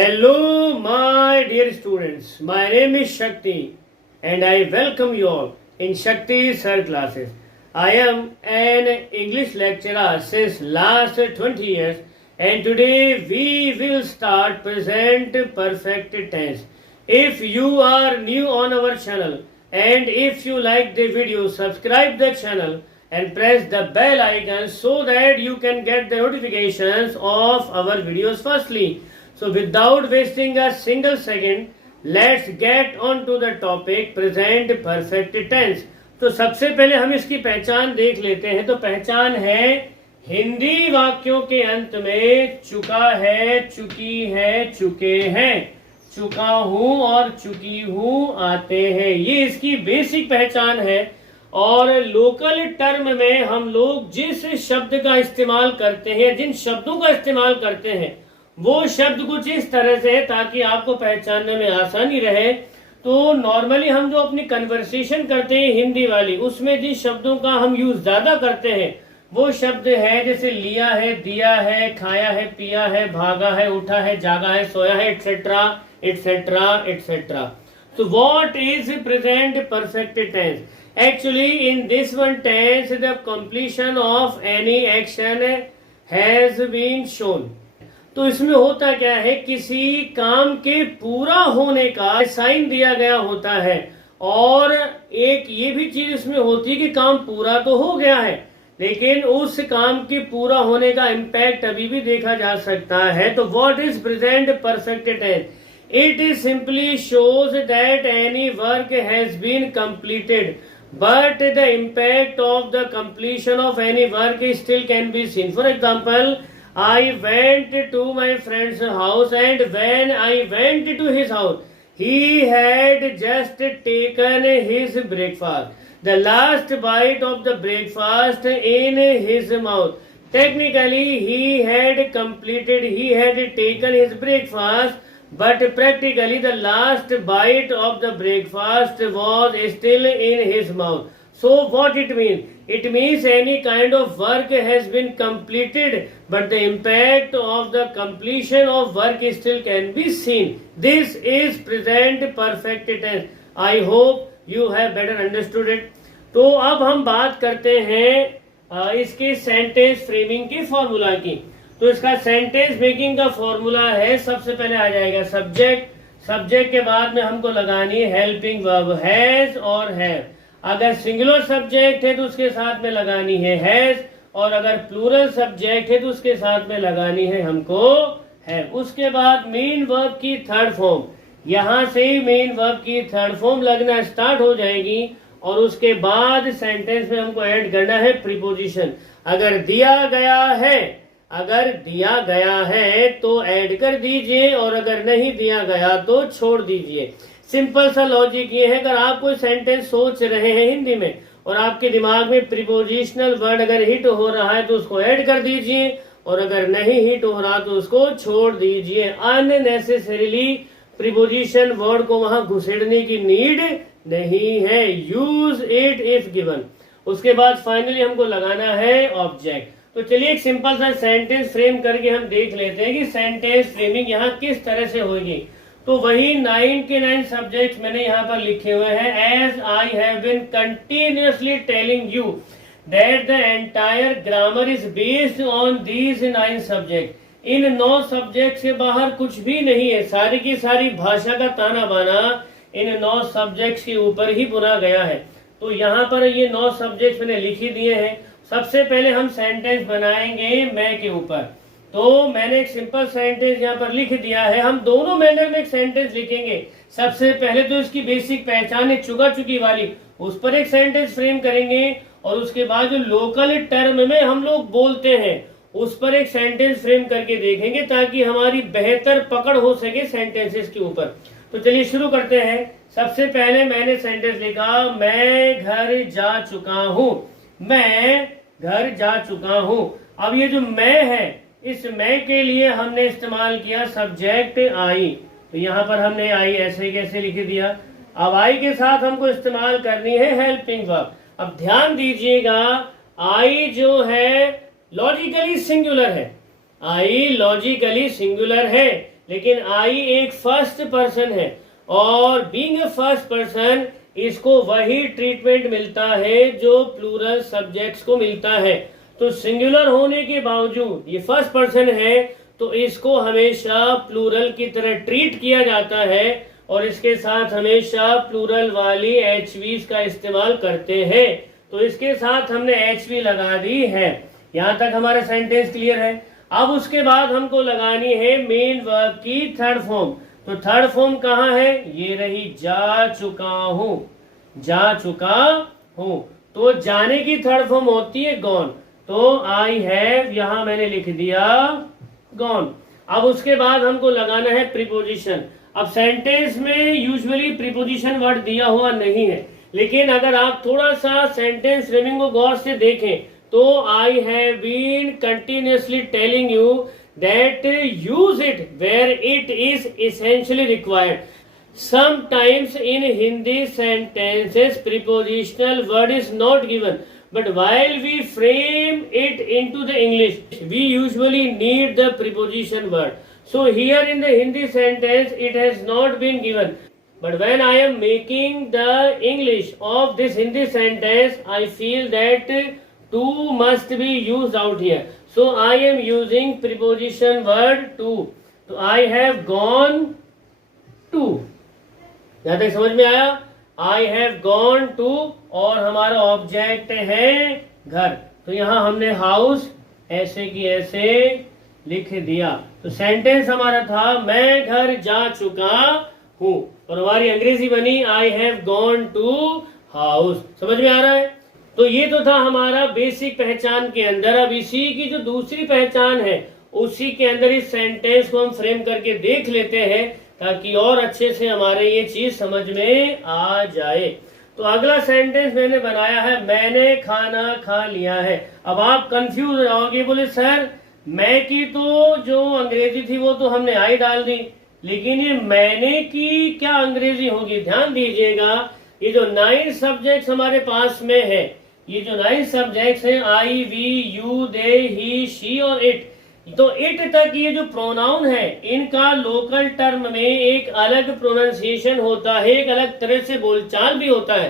Hello, my dear students. My name is Shakti, and I welcome you all in Shakti Sir classes. I am an English lecturer since last 20 years, and today we will start present perfect tense. If you are new on our channel, and if you like the video, subscribe the channel and press the bell icon so that you can get the notifications of our videos firstly. So without wasting a single second, let's get on to the topic present perfect tense. तो सबसे पहले हम इसकी पहचान देख लेते हैं। तो पहचान है हिंदी वाक्यों के अंत में चुका है, चुकी है, चुके हैं, चुका हूं और चुकी हूं आते हैं। ये इसकी बेसिक पहचान है। और लोकल टर्म में हम लोग जिस शब्द का इस्तेमाल करते हैं, जिन शब्दों का इस्तेमाल करते हैं, वो शब्द कुछ इस तरह से है ताकि आपको पहचानने में आसानी रहे। तो नॉर्मली हम जो अपनी कन्वर्सेशन करते हैं हिंदी वाली, उसमें जिन शब्दों का हम यूज ज्यादा करते हैं वो शब्द है जैसे लिया है, दिया है, खाया है, पिया है, भागा है, उठा है, जागा है, सोया है, etcetera etcetera etcetera. So what is present perfect tense? Actually in this one tense the completion of any action has been shown. तो इसमें होता क्या है, किसी काम के पूरा होने का साइन दिया गया होता है। और एक ये भी चीज इसमें होती है कि काम पूरा तो हो गया है, लेकिन उस काम के पूरा होने का इम्पैक्ट अभी भी देखा जा सकता है। तो what is present perfect tense? It is simply shows that any work has been completed, but the impact of the completion of any work still can be seen. For example, I went to my friend's house, and when I went to his house, he had just taken his breakfast. The last bite of the breakfast in his mouth. Technically, he had taken his breakfast, but practically the last bite of the breakfast was still in his mouth. So what it means? It means any kind of work has been completed, but the impact of the completion of work still can be seen. This is present perfect tense. I hope you have better understood it. तो अब हम बात करते हैं इसके sentence framing के formula की। तो इसका सेंटेंस मेकिंग का फॉर्मूला है, सबसे पहले आ जाएगा सब्जेक्ट। सब्जेक्ट के बाद में हमको लगानी है हेल्पिंग वर्ब हैज और हैव। अगर सिंगुलर सब्जेक्ट है तो उसके साथ में लगानी है हैज, और अगर प्लूरल सब्जेक्ट है तो उसके साथ में लगानी है हमको हैव। उसके बाद मेन वर्ब की थर्ड फॉर्म, यहां से मेन वर्ब की थर्ड फॉर्म लगना स्टार्ट हो जाएगी। और उसके बाद सेंटेंस में हमको ऐड करना है प्रीपोजिशन। अगर दिया गया है तो ऐड कर दीजिए, और अगर नहीं दिया गया तो छोड़ दीजिए। सिंपल सा लॉजिक ये है, अगर आप कोई सेंटेंस सोच रहे हैं हिंदी में और आपके दिमाग में प्रीपोजिशनल वर्ड अगर हिट हो रहा है तो उसको ऐड कर दीजिए, और अगर नहीं हिट हो रहा तो उसको छोड़ दीजिए। अननेसेसरीली प्रीपोजिशन वर्ड को वहां घुसेड़ने की नीड नहीं है। Use it if given. उसके बाद फाइनली हमको लगाना है ऑब्जेक्ट। तो चलिए एक सिंपल सा सेंटेंस फ्रेम करके हम देख लेते हैं कि सेंटेंस फ्रेमिंग यहाँ किस तरह से होगी। तो वही 9 के 9 सब्जेक्ट मैंने यहाँ पर लिखे हुए हैं। As I have been continuously telling you that the entire grammar is based on these 9 subject. इन 9 सब्जेक्ट से बाहर कुछ भी नहीं है। सारी की सारी भाषा का ताना बाना इन 9 सब्जेक्ट के ऊपर ही बुना गया है। तो यहाँ पर ये 9 सब्जेक्ट मैंने लिख ही दिए हैं। सबसे पहले हम सेंटेंस बनाएंगे मैं के ऊपर। तो मैंने एक सिंपल सेंटेंस यहाँ पर लिख दिया है। हम दोनों मैनर में एक सेंटेंस लिखेंगे। सबसे पहले तो इसकी बेसिक पहचान है चुका चुकी वाली, उस पर एक सेंटेंस फ्रेम करेंगे, और उसके बाद जो लोकल टर्म में हम लोग बोलते हैं उस पर एक सेंटेंस फ्रेम करके देखेंगे, ताकि हमारी बेहतर पकड़ हो सके सेंटेंसेस के ऊपर। तो चलिए शुरू करते हैं। सबसे पहले मैंने सेंटेंस लिखा, मैं घर जा चुका हूँ। मैं घर जा चुका हूँ। अब ये जो मैं है, इस मैं के लिए हमने इस्तेमाल किया सब्जेक्ट आई। तो यहाँ पर हमने आई ऐसे कैसे लिख दिया। अब आई के साथ हमको इस्तेमाल करनी है हेल्पिंग वर्ब। अब ध्यान दीजिएगा, आई जो है लॉजिकली सिंगुलर है। आई लॉजिकली सिंगुलर है, लेकिन आई एक फर्स्ट पर्सन है और बीइंग ए फर्स्ट पर्सन इसको वही ट्रीटमेंट मिलता है जो प्लूरल सब्जेक्ट्स को मिलता है। तो सिंगुलर होने के बावजूद ये फर्स्ट पर्सन है तो इसको हमेशा प्लूरल की तरह ट्रीट किया जाता है और इसके साथ हमेशा प्लूरल वाली एचवीज का इस्तेमाल करते हैं। तो इसके साथ हमने एचवी लगा दी है। यहां तक हमारा सेंटेंस क्लियर है। अब उसके बाद हमको लगानी है मेन वर्ब की थर्ड फॉर्म। तो थर्ड फॉर्म कहाँ है? ये रही, जा चुका हूं, जा चुका हूं। तो जाने की थर्ड फॉर्म होती है गॉन। तो आई हैव यहां मैंने लिख दिया गॉन। अब उसके बाद हमको लगाना है प्रीपोजिशन। अब सेंटेंस में यूजुअली प्रीपोजिशन वर्ड दिया हुआ नहीं है, लेकिन अगर आप थोड़ा सा सेंटेंस फ्रेमिंग को गौर से देखें तो I have been continuously telling you that use it where it is essentially required. Sometimes in Hindi sentences prepositional word is not given, but while we frame it into the English we usually need the preposition word. So here in the Hindi sentence it has not been given, but when I am making the English of this Hindi sentence I feel that to must be used out here. So I am using preposition word to. तो I have gone to, यहां तक समझ में आया? I have gone to और हमारा object है घर। तो यहां हमने हाउस ऐसे की ऐसे लिख दिया। तो सेंटेंस हमारा था मैं घर जा चुका हूं और हमारी अंग्रेजी बनी I have gone to house. समझ में आ रहा है? तो ये तो था हमारा बेसिक पहचान के अंदर। अब इसी की जो दूसरी पहचान है उसी के अंदर इस सेंटेंस को हम फ्रेम करके देख लेते हैं ताकि और अच्छे से हमारे ये चीज समझ में आ जाए। तो अगला सेंटेंस मैंने बनाया है मैंने खाना खा लिया है। अब आप कंफ्यूज हो जाओगे, बोले सर मैं की तो जो अंग्रेजी थी वो तो हमने आई डाल दी, लेकिन ये मैंने की क्या अंग्रेजी होगी? ध्यान दीजिएगा, ये जो 9 सब्जेक्ट्स हमारे पास में है, ये जो 9 सब्जेक्ट्स हैं I we you they he she और इट, तो इट तक ये जो प्रोनाउन है इनका लोकल टर्म में एक अलग प्रोनाउंसिएशन होता है, एक अलग तरह से बोलचाल भी होता है।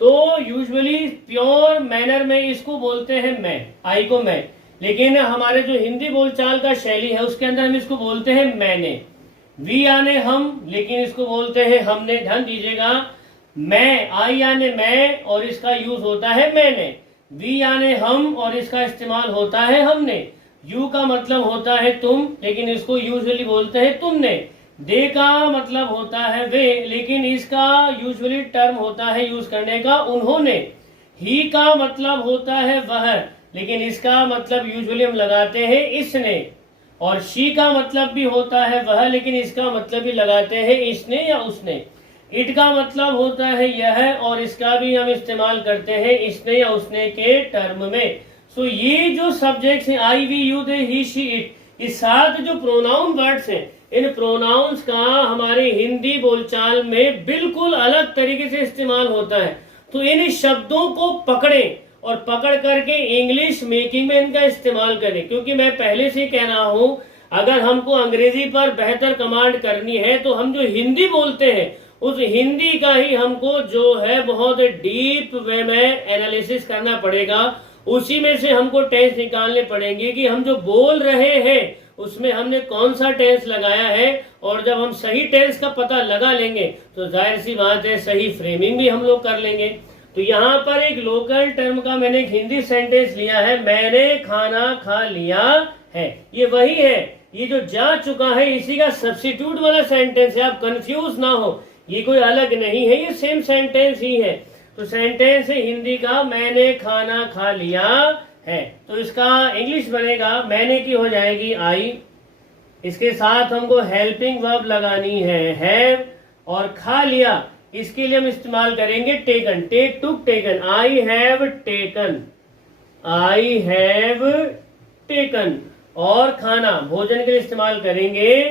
तो यूजुअली प्योर मैनर में इसको बोलते हैं मैं, आई को मैं, लेकिन हमारे जो हिंदी बोलचाल का शैली है उसके अंदर हम इसको बोलते हैं मैंने। वी यानी हम, लेकिन इसको बोलते हैं हमने। ध्यान दीजिएगा, मैं आई यानी मैं और इसका यूज होता है मैंने। वी यानी हम और इसका इस्तेमाल होता है हमने। यू का मतलब होता है तुम, लेकिन इसको यूजुअली बोलते हैं तुमने। दे का मतलब होता है वे, लेकिन इसका यूजुअली टर्म होता है यूज करने का उन्होंने। ही का मतलब होता है वह, लेकिन इसका मतलब यूजुअली हम लगाते हैं इसने। और शी का मतलब भी होता है वह, लेकिन इसका मतलब भी लगाते हैं इसने या उसने। इट का मतलब होता है यह और इसका भी हम इस्तेमाल करते हैं इसने या उसने के टर्म में। सो ये जो सब्जेक्ट्स हैं I we you they he she it, ये 7 जो प्रोनाउन वर्ड्स हैं, इन प्रोनाउंस का हमारे हिंदी बोलचाल में बिल्कुल अलग तरीके से इस्तेमाल होता है। तो इन शब्दों को पकड़ें और पकड़ करके इंग्लिश मेकिंग में इनका इस्तेमाल करें, क्योंकि मैं पहले से कह रहा हूं अगर हमको अंग्रेजी पर बेहतर कमांड करनी है तो हम जो हिंदी बोलते हैं उस हिंदी का ही हमको जो है बहुत डीप वे में एनालिसिस करना पड़ेगा। उसी में से हमको टेंस निकालने पड़ेंगे कि हम जो बोल रहे हैं उसमें हमने कौन सा टेंस लगाया है, और जब हम सही टेंस का पता लगा लेंगे तो जाहिर सी बात है सही फ्रेमिंग भी हम लोग कर लेंगे। तो यहाँ पर एक लोकल टर्म का मैंने एक हिंदी सेंटेंस लिया है, मैंने खाना खा लिया है। ये वही है, ये जो जा चुका है इसी का सब्स्टिट्यूट वाला सेंटेंस है। आप कंफ्यूज ना हो, ये कोई अलग नहीं है, ये सेम सेंटेंस ही है। तो सेंटेंस है हिंदी का मैंने खाना खा लिया है, तो इसका इंग्लिश बनेगा मैंने की हो जाएगी आई। इसके साथ हमको हेल्पिंग वर्ब लगानी है हैव, और खा लिया इसके लिए हम इस्तेमाल करेंगे taken, take took taken. I have taken, I have taken. और खाना भोजन के लिए इस्तेमाल करेंगे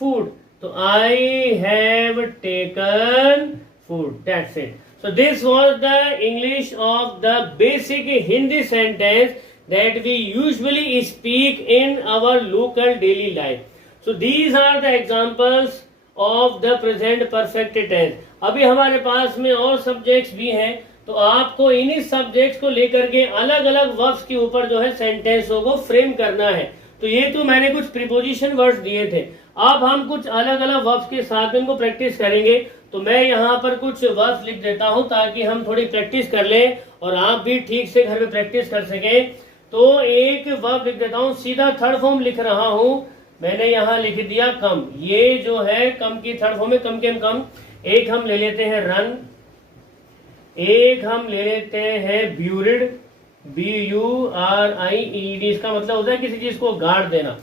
फूड, तो I have taken food, that's it. So this was the English of the basic Hindi sentence that we usually speak in our local daily life. So these are the examples of the present perfect tense. अभी हमारे पास में और subjects भी हैं, तो आपको इन्हीं subjects को लेकर के अलग अलग वर्ब्स के ऊपर जो है सेंटेंसों को फ्रेम करना है। तो ये तो मैंने कुछ प्रीपोजिशन वर्ड्स दिए थे, अब हम कुछ अलग अलग वर्ब्स के साथ इनको प्रैक्टिस करेंगे। तो मैं यहाँ पर कुछ वर्ब्स लिख देता हूँ ताकि हम थोड़ी प्रैक्टिस कर लें और आप भी ठीक से घर में प्रैक्टिस कर सके। तो एक वर्ब लिख देता हूँ, सीधा थर्ड फॉर्म लिख रहा हूँ, मैंने यहाँ लिख दिया कम। ये जो है कम की थर्ड फॉर्म है, कम के कम। एक हम ले लेते हैं रन, एक हम ले लेते हैं ब्यूरिड, BURIED, इसका मतलब होता है किसी चीज को गाड़ देना।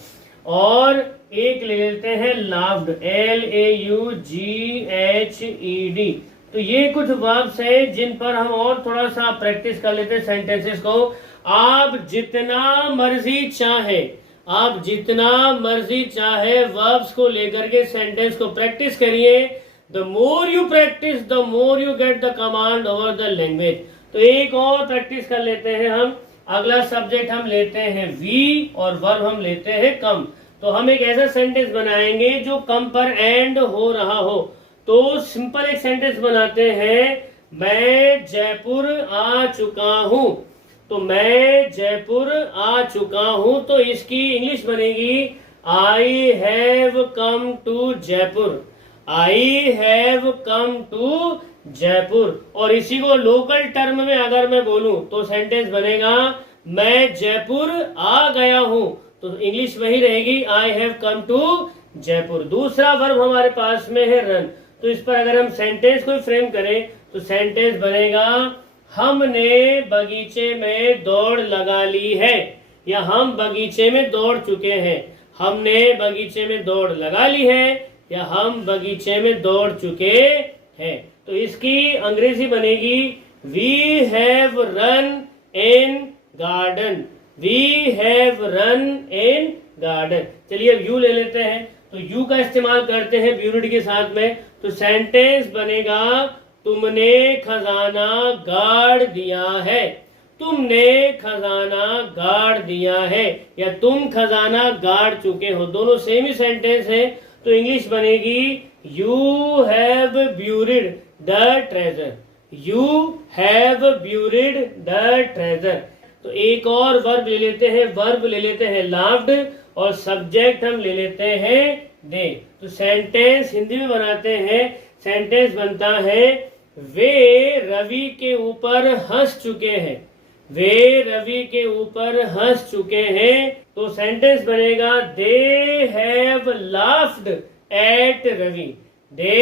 और एक ले लेते हैं लाव्ड, LAUGHED। तो ये कुछ वर्ब्स है जिन पर हम और थोड़ा सा प्रैक्टिस कर लेते हैं सेंटेंसेस को। आप जितना मर्जी चाहे वर्ब्स को लेकर के सेंटेंस को प्रैक्टिस करिए। The more you practice the more you get the command over the language. तो एक और प्रैक्टिस कर लेते हैं हम। अगला सब्जेक्ट हम लेते हैं वी और वर्ब हम लेते हैं कम। तो हम एक ऐसा सेंटेंस बनाएंगे जो कम पर एंड हो रहा हो। तो सिंपल एक सेंटेंस बनाते हैं, मैं जयपुर आ चुका हूं। तो मैं जयपुर आ चुका हूं, तो इसकी इंग्लिश बनेगी I have come to Jaipur, I have come to Jaipur. और इसी को लोकल टर्म में अगर मैं बोलूं तो सेंटेंस बनेगा मैं जयपुर आ गया हूं। तो इंग्लिश वही रहेगी I have come to Jaipur. दूसरा वर्ब हमारे पास में है रन। तो इस पर अगर हम सेंटेंस को फ्रेम करें तो सेंटेंस बनेगा हमने बगीचे में दौड़ लगा ली है, या हम बगीचे में दौड़ चुके हैं। हमने बगीचे में दौड़ लगा ली है या हम बगीचे में दौड़ चुके हैं। तो इसकी अंग्रेजी बनेगी we have run in garden, we have run in garden. चलिए अब यू ले लेते हैं। तो यू का इस्तेमाल करते हैं ब्यूरिड के साथ में। तो सेंटेंस बनेगा तुमने खजाना गाड़ दिया है, तुमने खजाना गाड़ दिया है, या तुम खजाना गाड़ चुके हो। दोनों सेम ही सेंटेंस है। तो इंग्लिश बनेगी you have buried the treasure, you have buried the treasure. तो एक और वर्ब ले लेते हैं, वर्ब ले लेते हैं लाव्ड और सब्जेक्ट हम ले लेते हैं दे। तो सेंटेंस हिंदी में बनाते हैं। सेंटेंस बनता है वे रवि के ऊपर हंस चुके हैं, वे रवि के ऊपर हंस चुके हैं। तो सेंटेंस बनेगा they have laughed at Ravi, they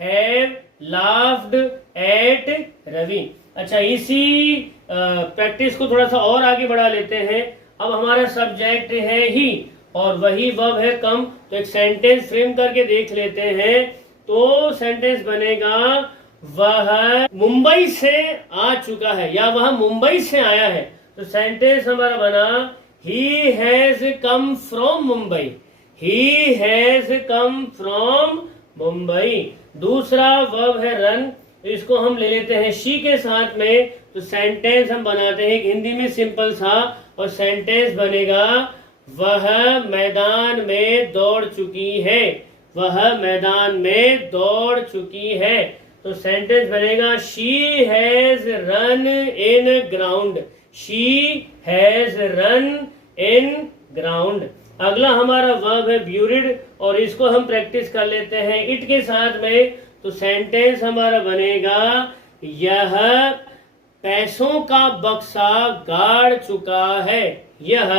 have laughed at Ravi. अच्छा, इसी प्रैक्टिस को थोड़ा सा और आगे बढ़ा लेते हैं। अब हमारा सब्जेक्ट है ही और वही वर्ब है कम। तो एक सेंटेंस फ्रेम करके देख लेते हैं। तो सेंटेंस बनेगा वह मुंबई से आ चुका है या वह मुंबई से आया है। तो सेंटेंस हमारा बना he has come from Mumbai, he has come from Mumbai. दूसरा वर्ब है रन, इसको हम ले लेते हैं शी के साथ में। तो सेंटेंस हम बनाते हैं हिंदी में सिंपल सा, और सेंटेंस बनेगा वह मैदान में दौड़ चुकी है, वह मैदान में दौड़ चुकी है। तो सेंटेंस बनेगा she has run in ground, she has run in ground. अगला हमारा वर्ब है ब्यूरिड और इसको हम प्रैक्टिस कर लेते हैं इट के साथ में। तो सेंटेंस हमारा बनेगा यह पैसों का बक्सा गाड़ चुका है, यह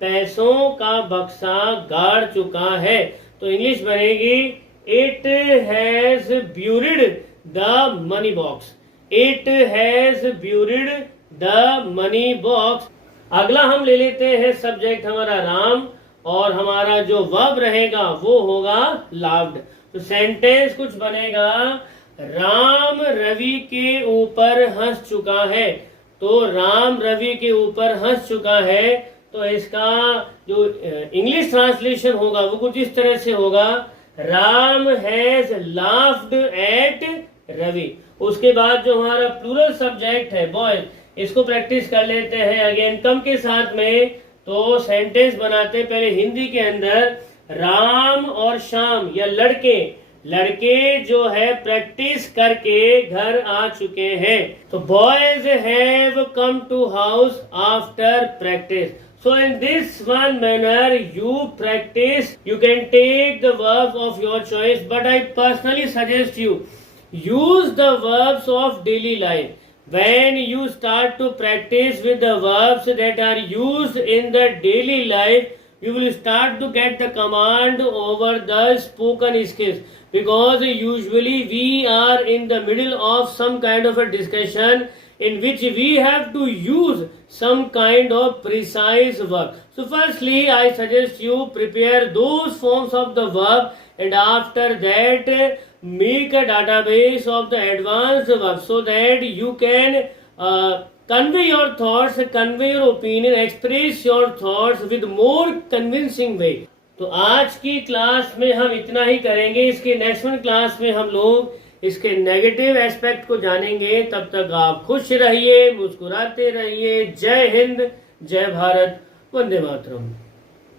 पैसों का बक्सा गाड़ चुका है। तो इंग्लिश बनेगी it has buried the money box, it has buried the money box. अगला हम ले लेते हैं सब्जेक्ट हमारा राम और हमारा जो वर्ब रहेगा वो होगा लाव्ड। तो सेंटेंस कुछ बनेगा राम रवि के ऊपर हंस चुका है। तो राम रवि के ऊपर हंस चुका है। तो इसका जो इंग्लिश ट्रांसलेशन होगा वो कुछ इस तरह से होगा Ram has laughed at Ravi. उसके बाद जो हमारा प्लूरल सब्जेक्ट है बॉय, इसको प्रैक्टिस कर लेते हैं अगेन कम के साथ में। तो सेंटेंस बनाते पहले हिंदी के अंदर राम और श्याम या लड़के जो है प्रैक्टिस करके घर आ चुके हैं. तो boys have come to house after practice. So in this one manner you practice, you can take the verbs of your choice, but I personally suggest you use the verbs of daily life. When you start to practice with the verbs that are used in the daily life, you will start to get the command over the spoken skills, because usually we are in the middle of some kind of a discussion in which we have to use some kind of precise verb. So firstly, I suggest you prepare those forms of the verb, and after that make a database of the advanced verb, so that you can convey your thoughts, convey your opinion, express your thoughts with more convincing way. तो आज की class में हम इतना ही करेंगे. इसके next one class में हम लोग इसके नेगेटिव एस्पेक्ट को जानेंगे. तब तक आप खुश रहिए, मुस्कुराते रहिए. जय हिंद, जय भारत, वंदे मातरम.